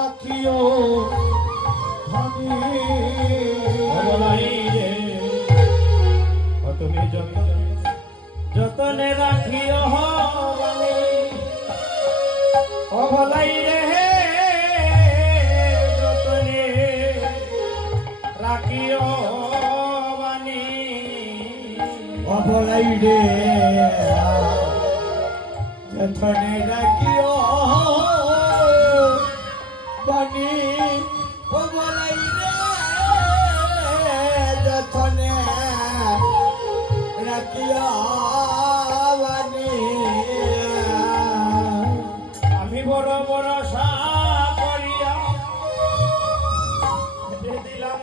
রাখিও। তুমি যতনে যতনে রাখিও বলাই রে যতনে রাখিও বাণী রে যথনে রাখিও বাণী রে যথনে বাণী। আমি বড় বড় করিয়া দিলাম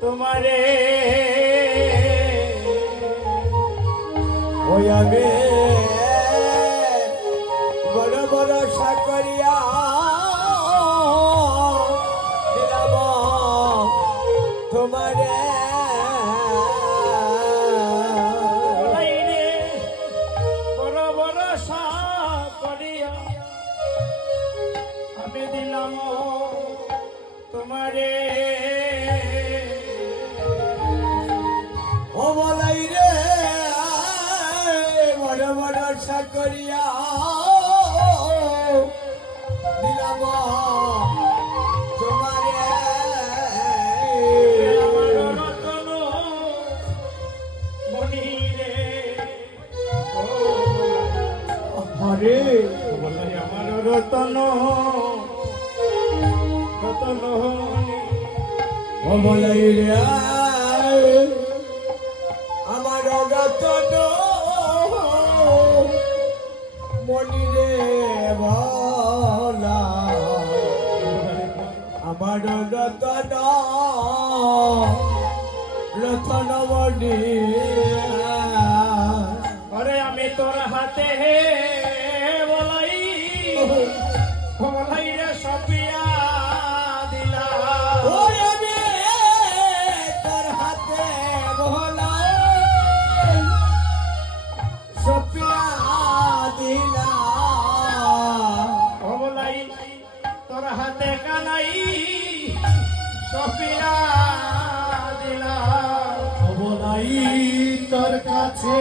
তোমারে। ওই আমি দিলাম তোমারে। ও বলাই রে বড় বড় সাকরিয়া দিলাম তোমারে। হরে বলাই আমার রতন। রে আমার রতন মনি রে আমার রতন রতন মনি সপিয়া দিলা। বলাই তোর কাছে।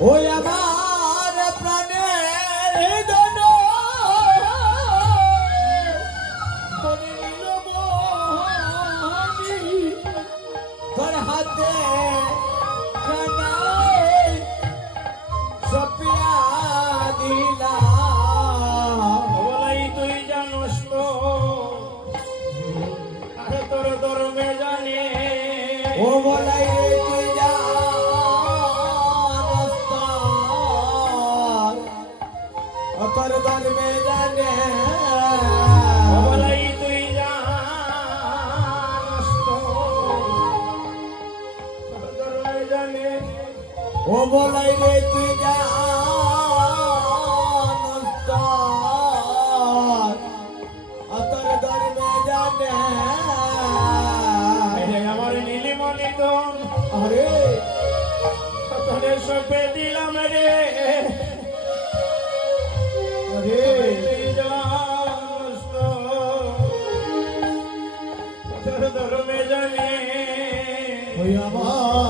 ওই আমার প্রাণের দন তোর হাতে সফিয়া দিলা তুই জানোস তোর ধর্মে জানে। ও বলাই বলাই রে তুই যে আরে তোরে সপে দিলাম রে। আরে। তোর ধর্মে জানে। ওই আমার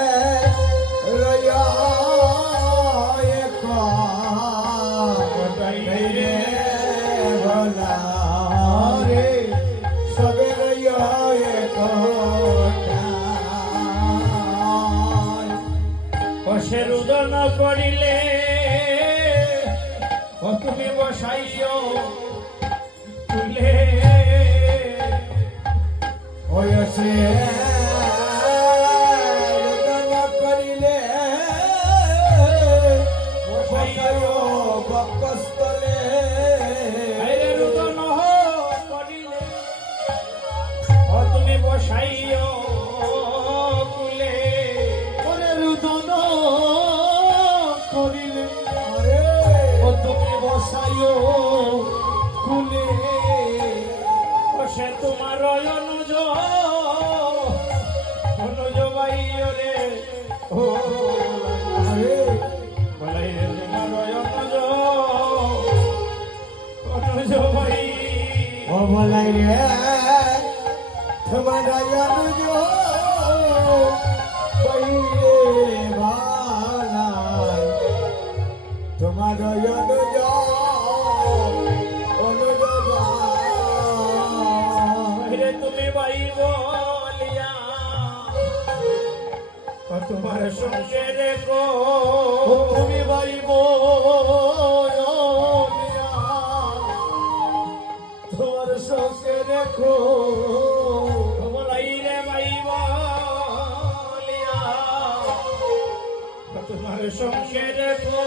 করিলে তুমি বসাইও তুলে হয়েছে খুলে। বসে তোমার অনুজ অনুজ বাইও রে। ও বলাই রে তোমার অনুজ অনুজ বাই ও বলাই রে, তোমার অনুজ বইরে বালাই তোমার তোমার সঙ্গে রেখো। ও তুমি বাইব তোমার সঙ্গে রেখো। বলাই রে বাই বলিয়া ও তোমার সঙ্গে রেখো।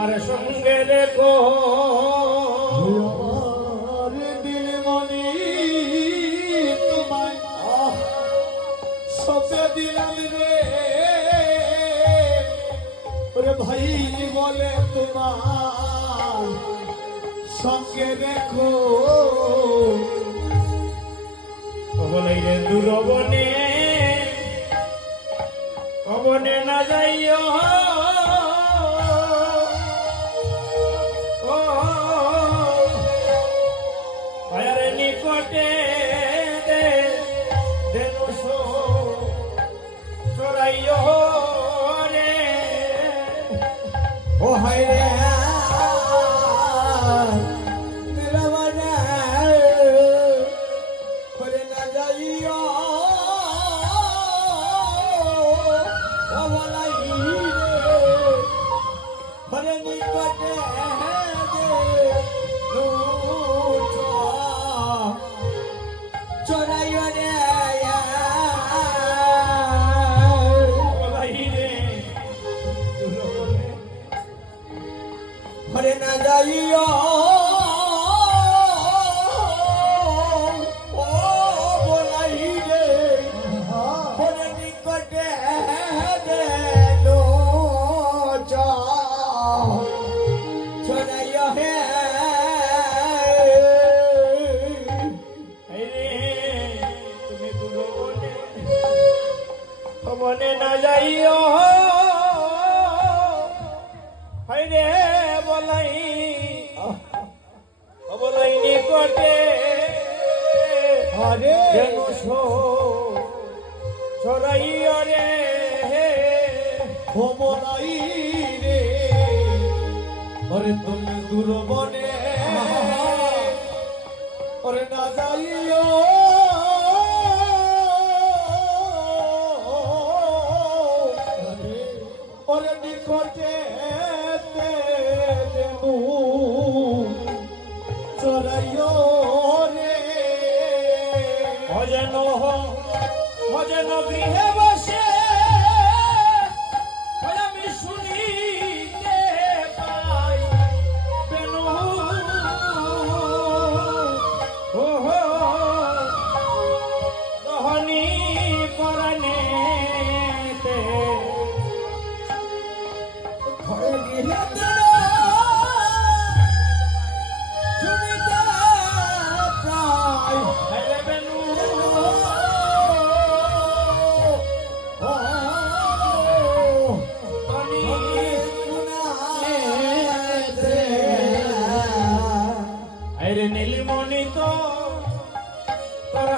সঙ্গে আমার দিলমণি তোমায় আহ, সপে দিলাম রে। ওরে ভাই বলে তোমার সঙ্গে রেখো। বলাই রে দুরবনে অবনে না যাইও। নিকটে হরে যেন সো ছড়াইও রে ও বলাই রে। হরে তুমি দুর্বনে। ওরে না যাইও ওরে নিকটে no gris.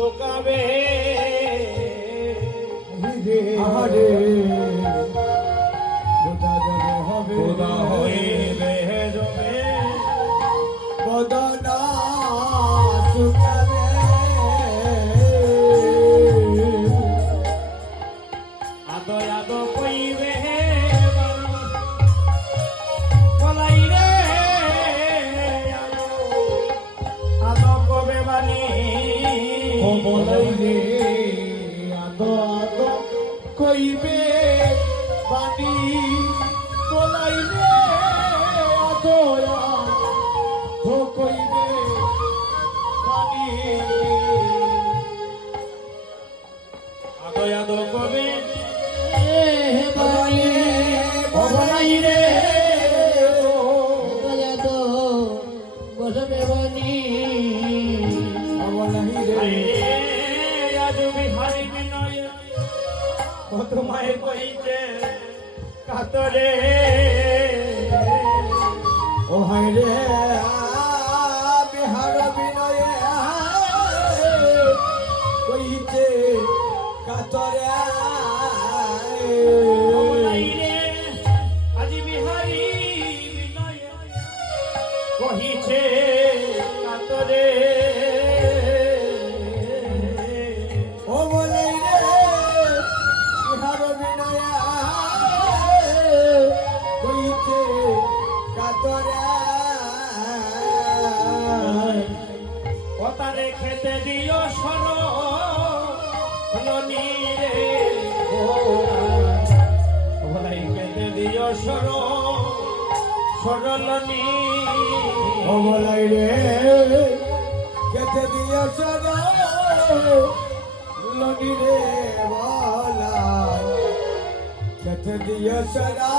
শোকাবে। আহারে। খোদা হবে খোদা হইবে জমে খোদা বলাইলে আদো আদো কইবে বাণী বলাইলে বইতে কাতরে। ও হায় রে। সরলনি অবলাই রে কেটে দিয়া সরলনি রে বলা কেটে দিয়া সরা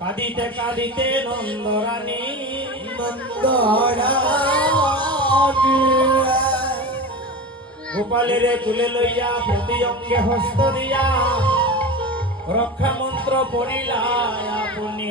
কাঁদিতে কাঁদিতে নন্দরানী নন্দরানী। গোপালের তুলে লইয়া প্রতি হস্ত দিয়া রক্ষা মন্ত্র পড়িলা আপনি